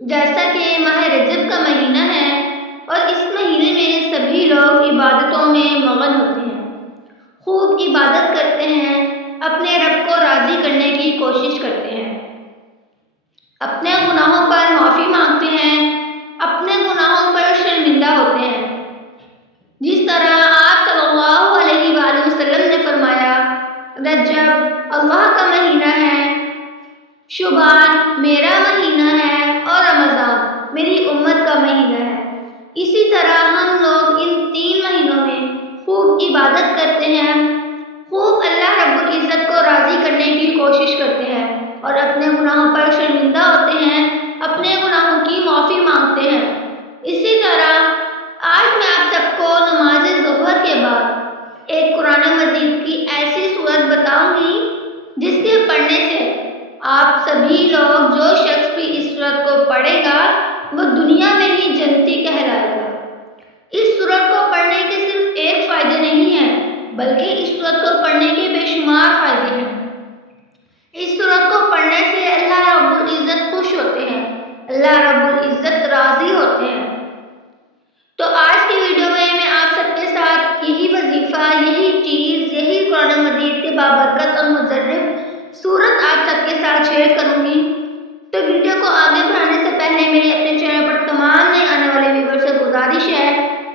جیسا کہ ماہ رجب کا مہینہ ہے اور اس مہینے میں سبھی لوگ عبادتوں میں مگن ہوتے ہیں، خوب عبادت کرتے ہیں، اپنے رب کو راضی کرنے کی کوشش کرتے ہیں، اپنے گناہوں پر معافی مانگتے ہیں، اپنے گناہوں پر شرمندہ ہوتے ہیں۔ جس طرح آپ صلی اللہ علیہ وآلہ وسلم نے فرمایا، رجب اللہ کا مہینہ ہے، شعبان میرا مہینہ ہے اور رمضان میری امت کا مہینہ ہے۔ اسی طرح ہم لوگ ان 3 مہینوں میں خوب عبادت کرتے ہیں، خوب اللہ رب العزت کو راضی کرنے کی کوشش کرتے ہیں اور اپنے گناہوں پر شرمندہ ہوتے ہیں، اپنے گناہوں کی معافی مانگتے ہیں۔ اسی طرح آج میں آپ سب کو نماز ظہر کے بعد ایک قرآن مجید کی ایسی سورت بتاؤں گی جس کے پڑھنے سے آپ سبھی لوگ، جو شخص بھی اس سورت کو پڑھے گا وہ دنیا میں ہی جنتی کہلائے گا۔ اس سورت کو پڑھنے کے صرف ایک فائدے نہیں ہیں بلکہ اس سورت کو پڑھنے کے بے شمار فائدے ہیں۔ اس سورت کو پڑھنے سے اللہ رب العزت خوش ہوتے ہیں، اللہ رب العزت راضی ہوتے ہیں۔ تو آج کی ویڈیو میں آپ سب کے ساتھ یہی وظیفہ، یہی چیز، یہی قرآن مجید کے بابرکت اور مجرب سورت آپ سب کے ساتھ شیئر کروں گی۔ تو ویڈیو کو آگے بڑھانے سے پہلے میرے اپنے چینل پر تمام نئے آنے والے ویور سے گزارش ہے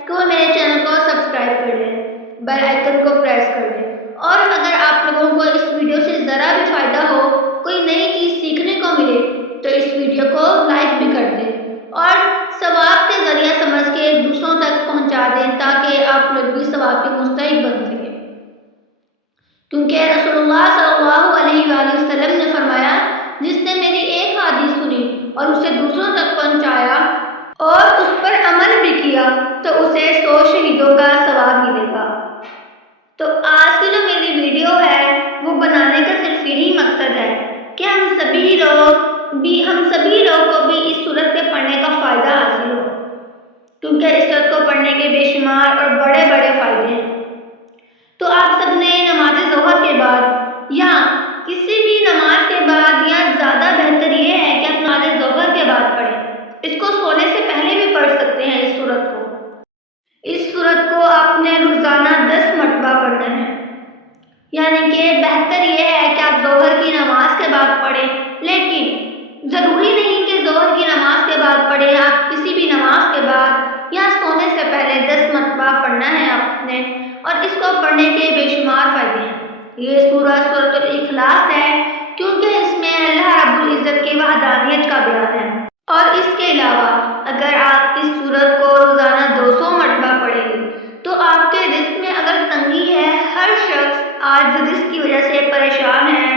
کہ وہ میرے چینل کو سبسکرائب کر لیں، بیل آئیکن کو پریس کر لیں، اور اگر آپ لوگوں کو اس ویڈیو سے ذرا بھی فائدہ ہو، کوئی نئی چیز سیکھنے کو ملے تو اس ویڈیو کو لائک بھی کر دیں اور ثواب کے ذریعہ سمجھ کے دوسروں تک پہنچا دیں تاکہ آپ لوگ بھی ثواب کے مستحق بن سکیں، کیونکہ رسول اللہ صلی اللہ علیہ وآلہ وسلم نے فرمایا، جس نے میری ایک حدیث سنی اور اسے دوسروں تک پہنچایا اور اس پر عمل بھی کیا تو اسے 100 شہیدوں کا ثواب ملے گا۔ تو آج کی جو میری ویڈیو ہے وہ بنانے کا صرف یہی مقصد ہے کہ ہم سبھی لوگ کو بھی اس سورت کے پڑھنے کا فائدہ حاصل ہو، کیونکہ اس سورت کو پڑھنے کے بے شمار اور بڑے بڑے فائدے ہیں۔ تو آپ سب نے نماز ظہر کے بعد یا کسی بھی نماز کے بعد، یا زیادہ بہتر یہ ہے کہ آپ نماز ظہر کے بعد پڑھیں، اس کو سونے سے پہلے بھی پڑھ سکتے ہیں۔ اس سورت کو آپ نے روزانہ 10 مرتبہ پڑھنا ہے، یعنی کہ بہتر یہ ہے کہ آپ ظہر کی نماز کے بعد پڑھیں، لیکن ضروری نہیں کہ ظہر کی نماز کے بعد پڑھیں، آپ کسی بھی نماز کے بعد یا سونے سے پہلے 10 مرتبہ پڑھنا ہے آپ نے، اور اس کو پڑھنے کے بے شمار فائدے ہیں۔ یہ سورت سورۃ الاخلاص ہے کیونکہ اس میں اللہ رب العزت کی وحدانیت کا بیان ہے، اور اس کے علاوہ اگر آپ اس سورت کو روزانہ 200 مرتبہ پڑھیں گے تو آپ کے رزق میں اگر تنگی ہے، ہر شخص آج رزق کی وجہ سے پریشان ہے،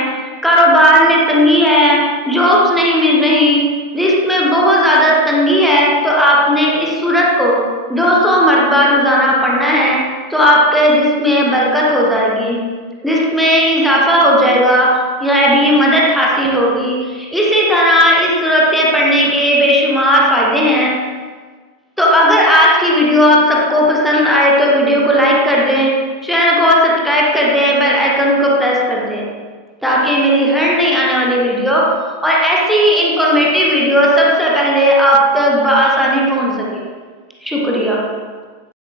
کاروبار میں تنگی ہے، جابس نہیں مل رہی، رزق میں بہت زیادہ تنگی ہے، تو آپ نے اس سورت کو 200 مرتبہ روزانہ پڑھنا ہے تو آپ کے رزق میں برکت ہو جائے گی، رزق میں اضافہ ہو جائے گا، غیبی مدد حاصل ہوگی۔ اسی طرح اس سورت کے پڑھنے کے بے شمار فائدے ہیں۔ تو اگر آج کی ویڈیو آپ سب کو پسند آئے تو ویڈیو کو لائک کر دیں، چینل کو سبسکرائب کر دیں، بیل آئیکن کو پریس کر دیں تاکہ میری ہر نئی آنے والی ویڈیو اور ایسی ہی انفارمیٹیو ویڈیو سب سے پہلے آپ تک بآسانی پہنچ سکے۔ شکریہ۔